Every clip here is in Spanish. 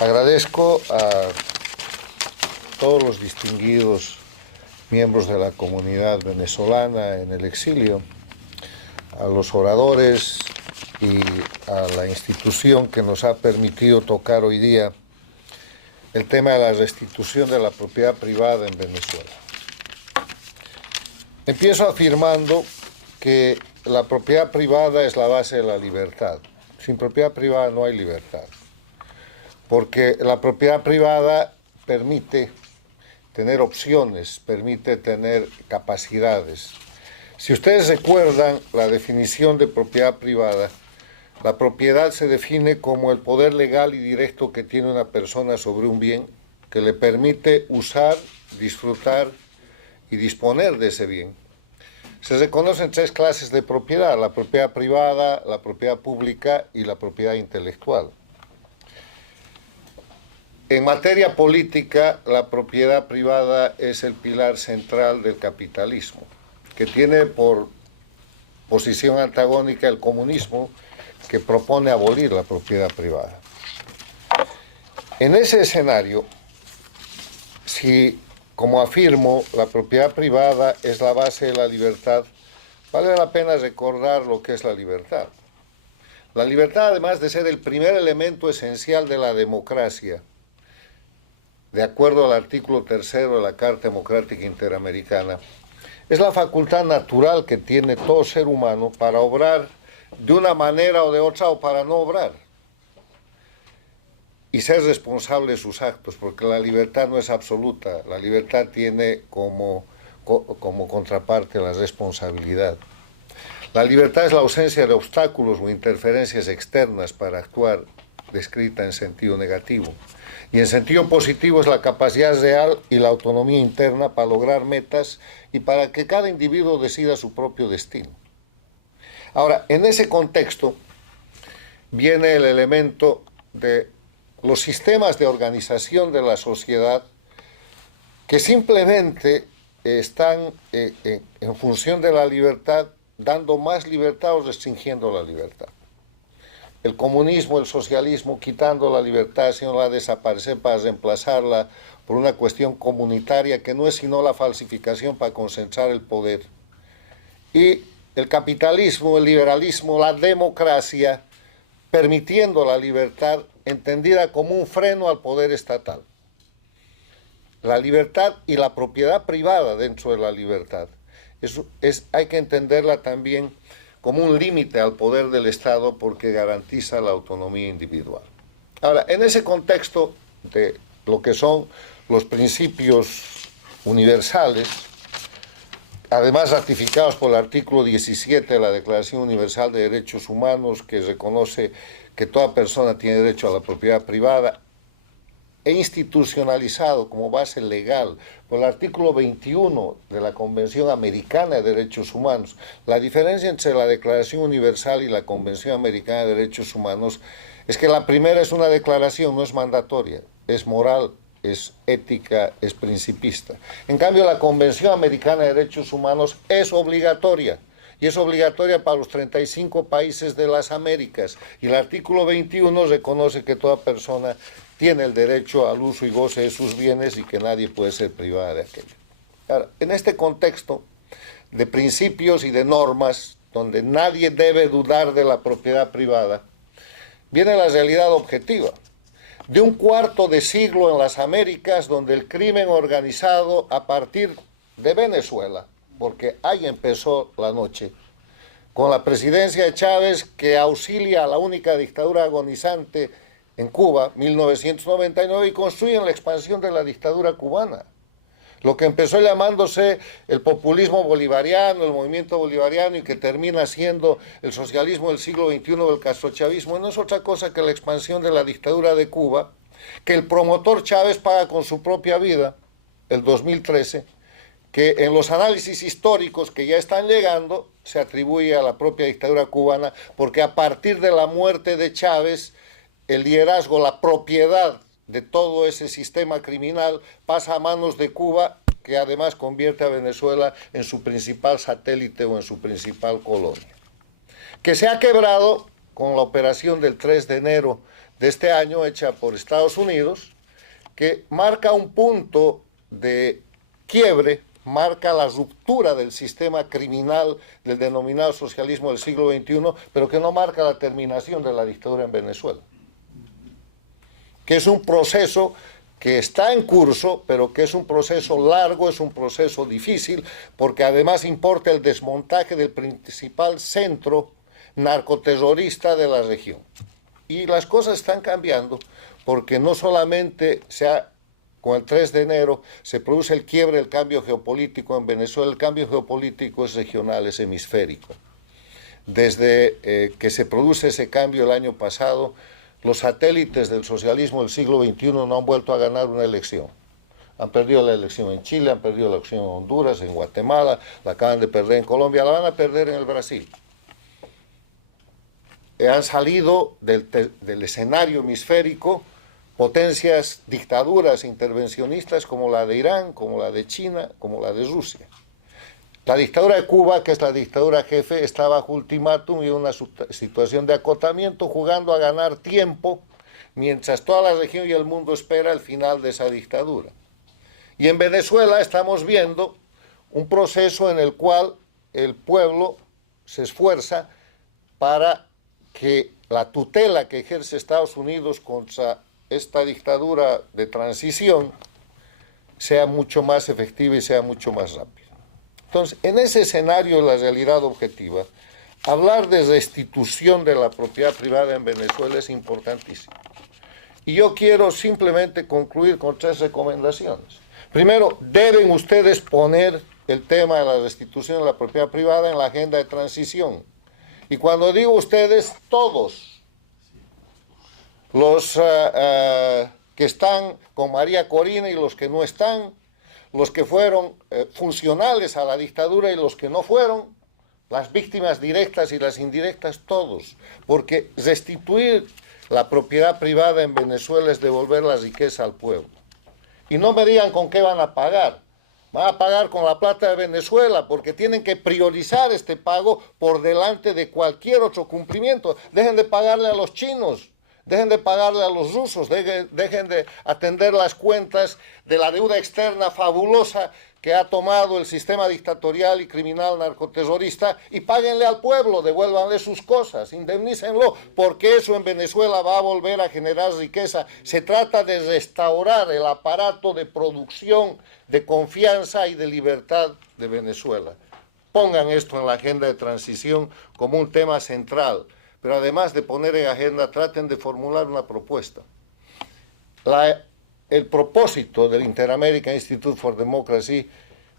Agradezco a todos los distinguidos miembros de la comunidad venezolana en el exilio, a los oradores y a la institución que nos ha permitido tocar hoy día el tema de la restitución de la propiedad privada en Venezuela. Empiezo afirmando que la propiedad privada es la base de la libertad. Sin propiedad privada no hay libertad, porque la propiedad privada permite tener opciones, permite tener capacidades. Si ustedes recuerdan la definición de propiedad privada, la propiedad se define como el poder legal y directo que tiene una persona sobre un bien que le permite usar, disfrutar y disponer de ese bien. Se reconocen tres clases de propiedad: la propiedad privada, la propiedad pública y la propiedad intelectual. En materia política, la propiedad privada es el pilar central del capitalismo, que tiene por posición antagónica el comunismo, que propone abolir la propiedad privada. En ese escenario, si, como afirmo, la propiedad privada es la base de la libertad, vale la pena recordar lo que es la libertad. La libertad, además de ser el primer elemento esencial de la democracia, de acuerdo al artículo 3 de la Carta Democrática Interamericana, es la facultad natural que tiene todo ser humano para obrar de una manera o de otra o para no obrar y ser responsable de sus actos, porque la libertad no es absoluta, la libertad tiene como contraparte la responsabilidad. La libertad es la ausencia de obstáculos o interferencias externas para actuar, descrita en sentido negativo. Y en sentido positivo es la capacidad real y la autonomía interna para lograr metas y para que cada individuo decida su propio destino. Ahora, en ese contexto viene el elemento de los sistemas de organización de la sociedad que simplemente están en función de la libertad, dando más libertad o restringiendo la libertad. El comunismo, el socialismo, quitando la libertad, haciéndola desaparecer para reemplazarla por una cuestión comunitaria que no es sino la falsificación para concentrar el poder. Y el capitalismo, el liberalismo, la democracia, permitiendo la libertad entendida como un freno al poder estatal. La libertad y la propiedad privada dentro de la libertad. Hay que entenderla también como un límite al poder del Estado porque garantiza la autonomía individual. Ahora, en ese contexto de lo que son los principios universales, además ratificados por el artículo 17 de la Declaración Universal de Derechos Humanos, que reconoce que toda persona tiene derecho a la propiedad privada, e institucionalizado como base legal por el artículo 21 de la Convención Americana de Derechos Humanos. La diferencia entre la Declaración Universal y la Convención Americana de Derechos Humanos es que la primera es una declaración, no es mandatoria, es moral, es ética, es principista. En cambio, la Convención Americana de Derechos Humanos es obligatoria, y es obligatoria para los 35 países de las Américas, y el artículo 21 reconoce que toda persona tiene el derecho al uso y goce de sus bienes y que nadie puede ser privada de aquello. Ahora, en este contexto de principios y de normas, donde nadie debe dudar de la propiedad privada, viene la realidad objetiva de un cuarto de siglo en las Américas, donde el crimen organizado a partir de Venezuela, porque ahí empezó la noche, con la presidencia de Chávez, que auxilia a la única dictadura agonizante en Cuba, 1999, y construyen la expansión de la dictadura cubana. Lo que empezó llamándose el populismo bolivariano, el movimiento bolivariano, y que termina siendo el socialismo del siglo XXI, el castrochavismo, no es otra cosa que la expansión de la dictadura de Cuba, que el promotor Chávez paga con su propia vida, el 2013, que en los análisis históricos que ya están llegando se atribuye a la propia dictadura cubana, porque a partir de la muerte de Chávez, el liderazgo, la propiedad de todo ese sistema criminal pasa a manos de Cuba, que además convierte a Venezuela en su principal satélite o en su principal colonia, que se ha quebrado con la operación del 3 de enero de este año, hecha por Estados Unidos, que marca un punto de quiebre, marca la ruptura del sistema criminal del denominado socialismo del siglo XXI, pero que no marca la terminación de la dictadura en Venezuela. Que es un proceso que está en curso, pero que es un proceso largo, es un proceso difícil, porque además importa el desmontaje del principal centro narcoterrorista de la región. Y las cosas están cambiando, porque no solamente con el 3 de enero se produce el quiebre del cambio geopolítico en Venezuela, el cambio geopolítico es regional, es hemisférico. Desde que se produce ese cambio el año pasado, los satélites del socialismo del siglo XXI no han vuelto a ganar una elección. Han perdido la elección en Chile, han perdido la elección en Honduras, en Guatemala, la acaban de perder en Colombia, la van a perder en el Brasil. Han salido del escenario hemisférico potencias, dictaduras intervencionistas como la de Irán, como la de China, como la de Rusia. La dictadura de Cuba, que es la dictadura jefe, está bajo ultimátum y una situación de acotamiento, jugando a ganar tiempo, mientras toda la región y el mundo espera el final de esa dictadura. Y en Venezuela estamos viendo un proceso en el cual el pueblo se esfuerza para que la tutela que ejerce Estados Unidos contra esta dictadura de transición sea mucho más efectiva y sea mucho más rápida. Entonces, en ese escenario de la realidad objetiva, hablar de restitución de la propiedad privada en Venezuela es importantísimo. Y yo quiero simplemente concluir con 3 recomendaciones. Primero, deben ustedes poner el tema de la restitución de la propiedad privada en la agenda de transición. Y cuando digo ustedes, todos los que están con María Corina y los que no están, los que fueron funcionales a la dictadura y los que no fueron, las víctimas directas y las indirectas, todos. Porque restituir la propiedad privada en Venezuela es devolver la riqueza al pueblo. Y no me digan con qué van a pagar. Van a pagar con la plata de Venezuela, porque tienen que priorizar este pago por delante de cualquier otro cumplimiento. Dejen de pagarle a los chinos, dejen de pagarle a los rusos, dejen de atender las cuentas de la deuda externa fabulosa que ha tomado el sistema dictatorial y criminal narcoterrorista y páguenle al pueblo, devuélvanle sus cosas, indemnícenlo, porque eso en Venezuela va a volver a generar riqueza. Se trata de restaurar el aparato de producción, de confianza y de libertad de Venezuela. Pongan esto en la agenda de transición como un tema central, pero además de poner en agenda, traten de formular una propuesta. El propósito del Inter-American Institute for Democracy,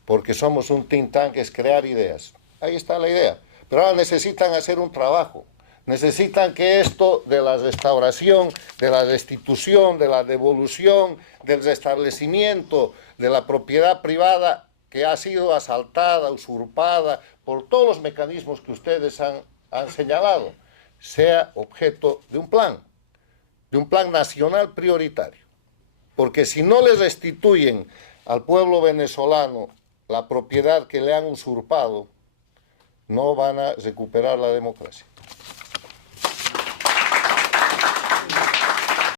porque somos un think tank, es crear ideas. Ahí está la idea. Pero ahora necesitan hacer un trabajo. Necesitan que esto de la restauración, de la restitución, de la devolución, del restablecimiento de la propiedad privada que ha sido asaltada, usurpada por todos los mecanismos que ustedes han señalado, sea objeto de un plan nacional prioritario. Porque si no les restituyen al pueblo venezolano la propiedad que le han usurpado, no van a recuperar la democracia.